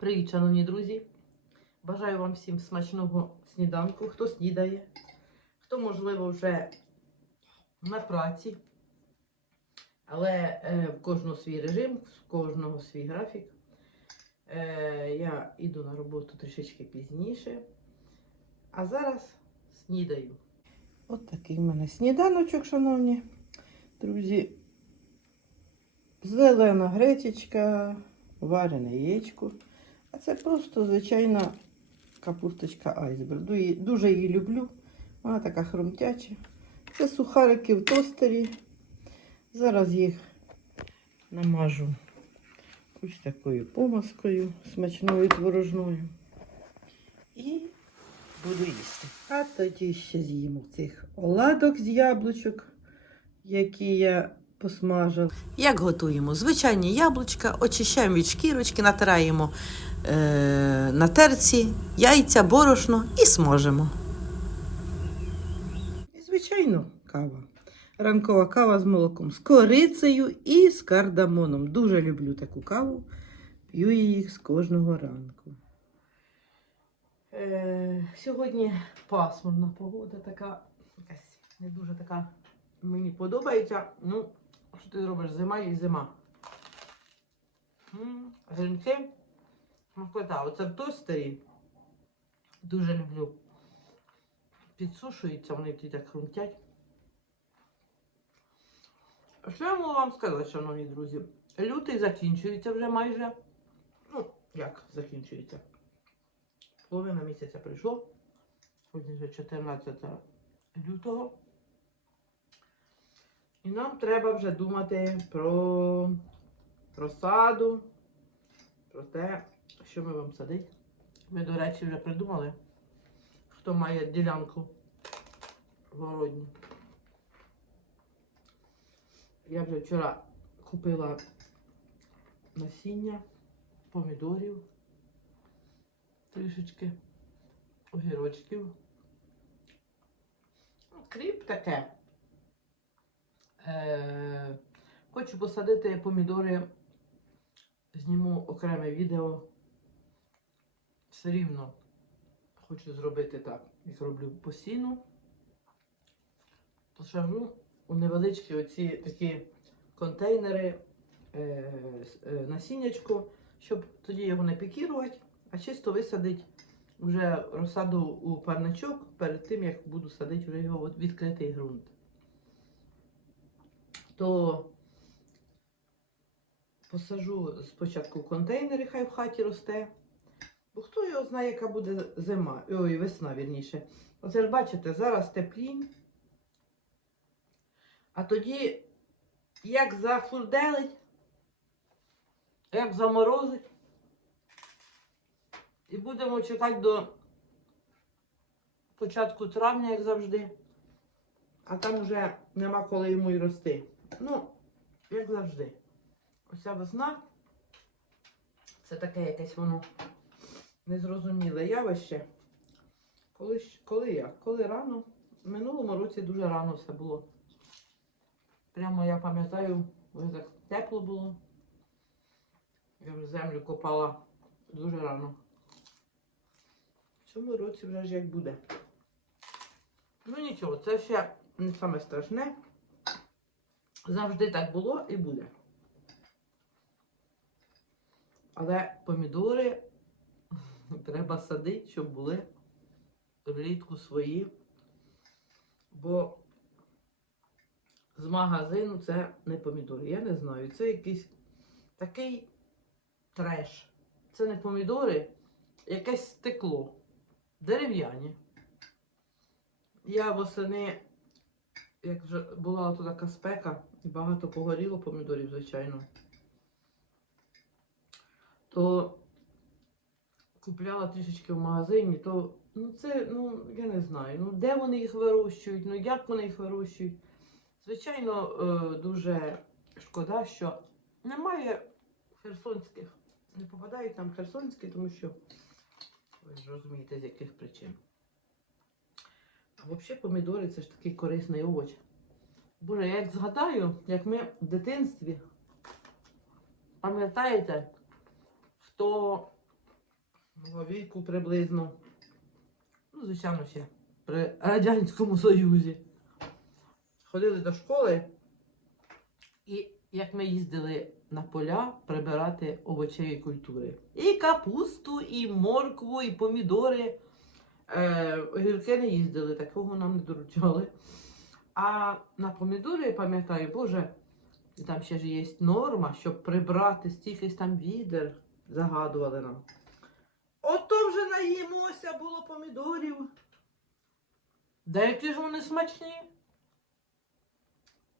Привіт, шановні друзі! Бажаю вам всім смачного сніданку, хто снідає, хто, можливо, вже на праці. Але е, в кожного свій режим, в кожного свій графік. Е, я йду на роботу трішечки пізніше. А зараз снідаю. От такий в мене сніданочок, шановні друзі. Зелена гречечка, варене яєчко. А це просто звичайна капусточка айсберг. Дуже її люблю. Вона така хрумтяча. Це сухарики в тостері. Зараз їх намажу ось такою помазкою смачною творожною. І буду їсти. А тоді ще з'їмо цих оладок з яблучок, які я посмажила. Як готуємо? Звичайні яблучка, очищаємо від шкірочки, натираємо е, на терці, яйця, борошно і смажимо. І, звичайно, кава. Ранкова кава з молоком, з корицею і з кардамоном. Дуже люблю таку каву. П'ю її з кожного ранку. Е, сьогодні пасмурна погода така, якась не дуже така мені подобається. Ну, що ти зробиш? Зима і зима. М, Гринки. Оце в тостері. Дуже люблю. Підсушуються, вони ті так хрумтять. Що я можу вам сказати, шановні друзі? Лютий закінчується вже майже. Ну, як закінчується? Половина місяця прийшло. Сьогодні вже 14 лютого. І нам треба вже думати про розсаду, про те, що ми вам садити. Ми, до речі, вже придумали, хто має ділянку в городі. Я вже вчора купила насіння, помідорів, трішечки огірочків. Кріп таке. Е, хочу посадити помідори, зніму окреме відео. Все рівно хочу зробити так, як роблю постійно. Посажу у невеличкі оці такі контейнери е, е, насіннячко, щоб тоді його не пікірувати, а чисто висадити вже розсаду у парничок перед тим, як буду садити вже його відкритий ґрунт. То посажу спочатку в контейнери, хай в хаті росте. Бо хто його знає, яка буде зима, ой, весна, вірніше. Оце ж бачите, зараз теплінь. А тоді, як захурделить, як заморозить, і будемо чекати до початку травня, як завжди. А там вже нема коли йому й рости. Ну, як завжди. Оця весна це таке якесь воно незрозуміле явище. Коли, коли як? Коли рано? В минулому році дуже рано все було. Прямо я пам'ятаю, вже так тепло було. Я вже землю копала дуже рано. В цьому році вже ж як буде. Ну нічого, це ще не саме страшне. Завжди так було і буде. Але помідори треба садити, щоб були влітку свої. Бо з магазину це не помідори. Я не знаю. Це якийсь такий треш. Це не помідори, якесь стекло. Дерев'яні. Я восени, як вже була така спека, багато погоріло помідорів, звичайно, то купляла трішечки в магазині, то ну це, ну, я не знаю, ну де вони їх вирощують, ну як вони їх вирощують. Звичайно, е, дуже шкода, що немає херсонських. Не попадають там херсонські, тому що ви ж розумієте, з яких причин. А взагалі помідори це ж такий корисний овоч. Боже, я як згадаю, як ми в дитинстві, пам'ятаєте, хто віку приблизно. Ну, звичайно, ще при Радянському Союзі. Ходили до школи, і як ми їздили на поля прибирати овочеві культури. І капусту, і моркву, і помідори. Е, огірки не їздили, такого нам не доручали. А на помідори, я пам'ятаю, боже, там ще ж є норма, щоб прибрати стільки там відер, загадували нам. Ото вже наїмося було помідорів. Деякі ж вони смачні.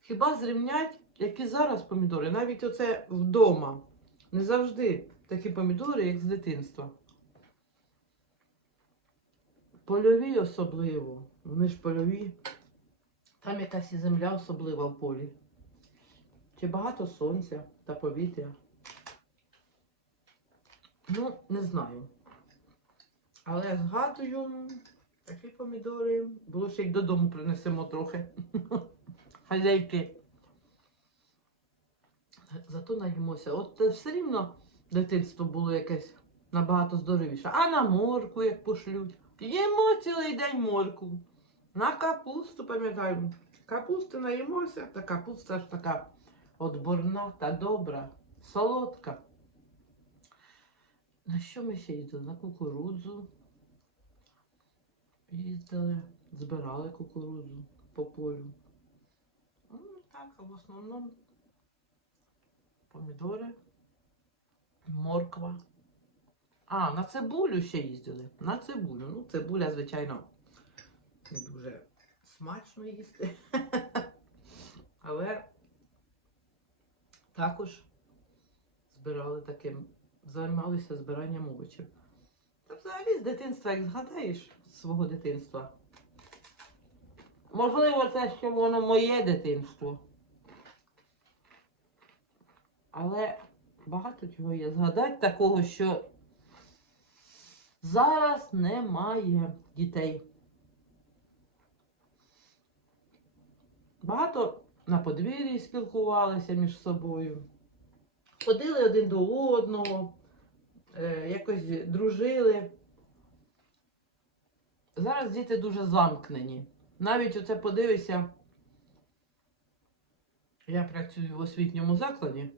Хіба зрівнять, які зараз помідори, навіть оце вдома. Не завжди такі помідори, як з дитинства. Польові особливо. Вони ж польові. Там якась земля особлива в полі. Чи багато сонця та повітря? Ну, не знаю. Але згадую, такі помідори. Було ще й додому принесемо трохи. Хазяйки. Зато наїмося. От е, все рівно дитинство було якесь набагато здоровіше. А на морку як пошлють. Їмо цілий день морку. На капусту, пам'ятаю. Капусти наїмося, та капуста ж така отборна та добра, солодка. На що ми ще їздили? На кукурудзу. Їздили, збирали кукурудзу по полю. Ну, так, в основному помідори, морква. А, на цибулю ще їздили. На цибулю. Ну, цибуля, звичайно, не дуже смачно їсти. Але також збирали таким, займалися збиранням овочів. Та взагалі з дитинства, як згадаєш з свого дитинства. Можливо, це ще воно моє дитинство. Але багато чого є згадати такого, що зараз немає дітей. Багато на подвір'ї спілкувалися між собою, ходили один до одного, е, якось дружили. Зараз діти дуже замкнені. Навіть оце подивися, я працюю в освітньому закладі,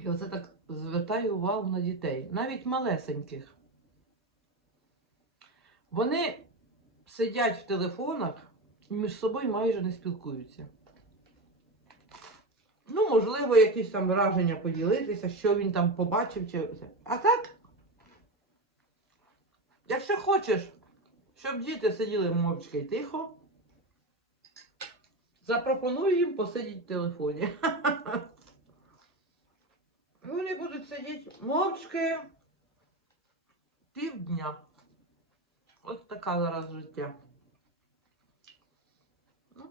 і оце так звертаю увагу на дітей, навіть малесеньких. Вони сидять в телефонах між собою майже не спілкуються. Ну, можливо, якісь там враження поділитися, що він там побачив. Чи... А так, якщо хочеш, щоб діти сиділи мовчки і тихо, запропоную їм посидіти в телефоні. Вони будуть сидіти мовчки півдня. Ось така зараз життя. Ну,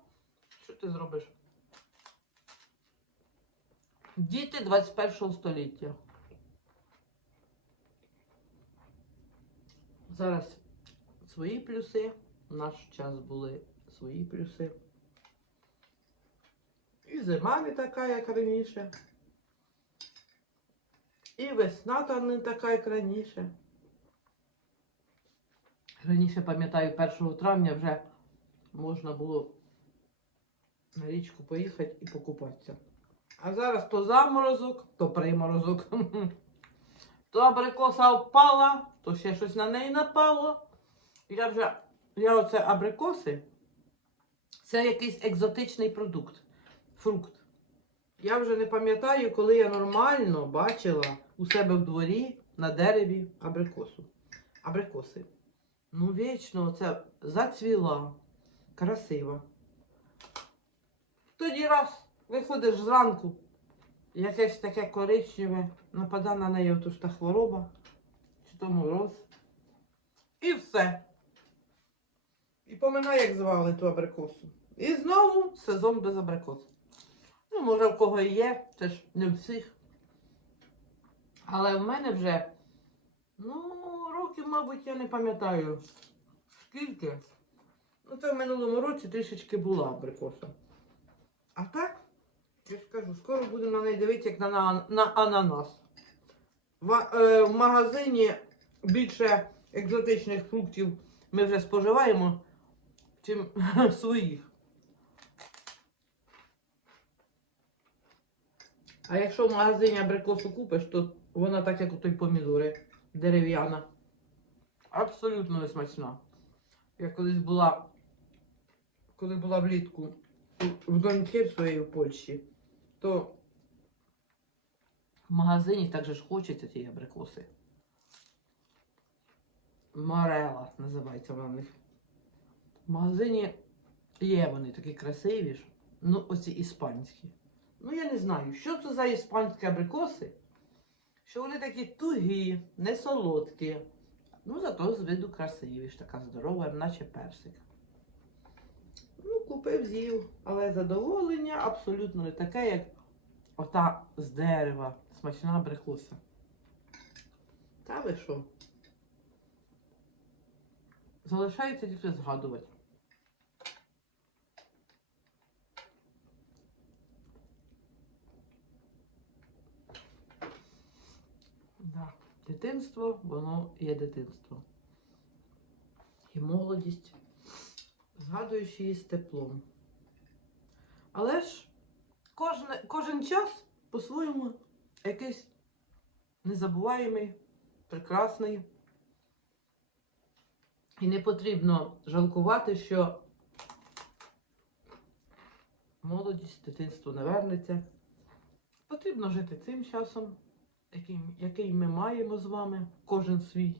що ти зробиш? Діти 21 століття. Зараз свої плюси. В наш час були свої плюси. І зима не така, як раніше. І весна там не така, як раніше. Раніше, пам'ятаю, 1 травня вже можна було на річку поїхати і покупатися. А зараз то заморозок, то приморозок. То абрикоса впала, то ще щось на неї напало. Я вже, я оце абрикоси, це якийсь екзотичний продукт, фрукт. Я вже не пам'ятаю, коли я нормально бачила у себе в дворі на дереві абрикосу. Абрикоси. Ну, вічно це зацвіла, красива. Тоді раз виходиш зранку, якесь таке коричневе, напада на неї отож та хвороба, чи то мороз. І все. І поминай, як звали ту абрикосу. І знову сезон без абрикос. Ну, може, в кого і є, це ж не всіх. Але в мене вже, ну, років, мабуть, я не пам'ятаю скільки. Ну, це в минулому році трішечки була абрикоса. А так, я ж кажу, скоро буду на неї дивитися, як на, на, на ананас. В, е, в магазині більше екзотичних фруктів ми вже споживаємо, чим своїх. А якщо в магазині абрикосу купиш, то вона так, як у той помідори, дерев'яна. Абсолютно не смачна. Я колись була, коли була влітку в доньки в своєї в Польщі, то в магазині так же ж хочеться цієї абрикоси. Морела називається вона в них. В магазині є вони такі красиві ж. Ну, оці іспанські. Ну, я не знаю, що це за іспанські абрикоси, що вони такі тугі, не солодкі. Ну, зато з виду красиві ж, така здорова, наче персик. Ну, купив, з'їв, але задоволення абсолютно не таке, як ота з дерева, смачна абрикоса. Та ви що? Залишається тільки згадувати. Дитинство, воно є дитинство. І молодість, згадуєш її з теплом. Але ж кожен, кожен час по-своєму якийсь незабуваємий, прекрасний. І не потрібно жалкувати, що молодість, дитинство не вернеться. Потрібно жити цим часом, який, який ми маємо з вами, кожен свій.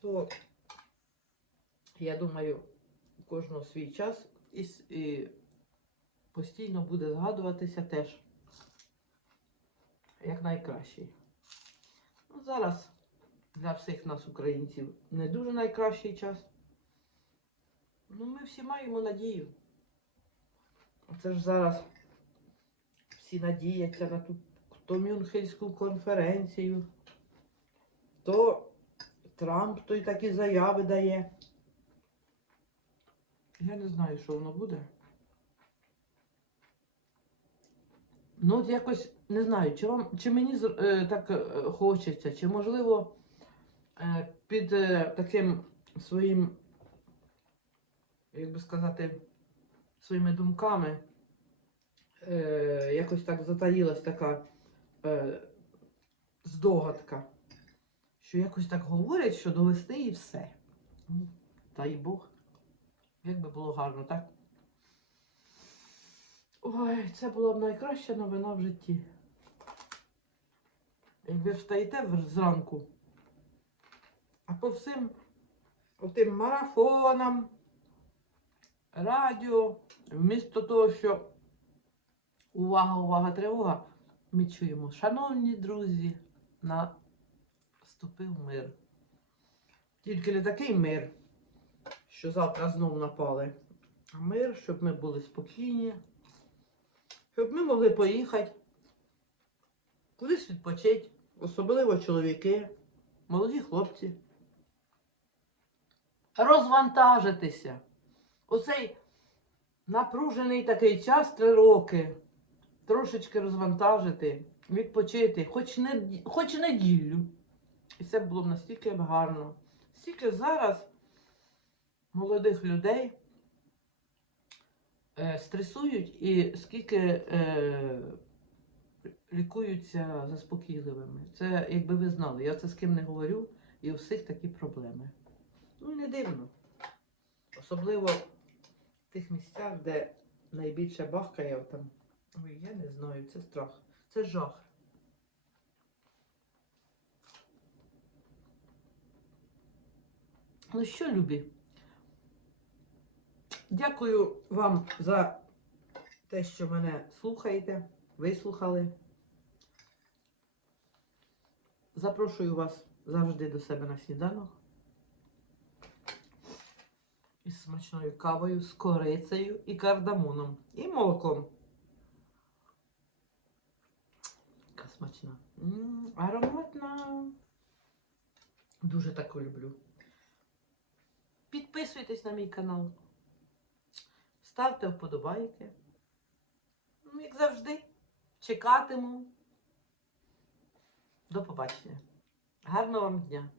То, я думаю, кожного свій час і, і постійно буде згадуватися теж як найкращий. Ну, зараз для всіх нас, українців, не дуже найкращий час. Ну, ми всі маємо надію. Це ж зараз всі надіються на ту то Мюнхенську конференцію, то Трамп той такі заяви дає. Я не знаю, що воно буде. Ну, от якось не знаю, чи вам, чи мені е, так е, хочеться, чи можливо е, під е, таким своїм, як би сказати, своїми думками е, якось так затаїлась така е, здогадка, що якось так говорять, що довести і все. Ну, Дай Бог. Як би було гарно, так? Ой, це була б найкраща новина в житті. Якби встаєте зранку, а по всім отим марафонам, радіо, вмісто того, що увага, увага, тривога, ми чуємо, шановні друзі, наступив мир. Тільки не такий мир, що завтра знову напали. Мир, щоб ми були спокійні, щоб ми могли поїхати, кудись відпочити, особливо чоловіки, молоді хлопці. Розвантажитися. Оцей напружений такий час три роки. Трошечки розвантажити, відпочити, хоч, не, хоч неділю. І це було б настільки гарно. Стільки зараз молодих людей е, стресують і скільки е, лікуються заспокійливими. Це, якби ви знали, я це з ким не говорю, і у всіх такі проблеми. Ну, не дивно. Особливо в тих місцях, де найбільше бахкає там. Ой, я не знаю, це страх. Це жах. Ну що, любі? Дякую вам за те, що мене слухаєте, вислухали. Запрошую вас завжди до себе на сніданок. Із смачною кавою, з корицею і кардамоном. І молоком. Яка смачна. Ароматна. Дуже таку люблю. Підписуйтесь на мій канал. Ставте вподобайки. Ну, як завжди, чекатиму. До побачення. Гарного вам дня!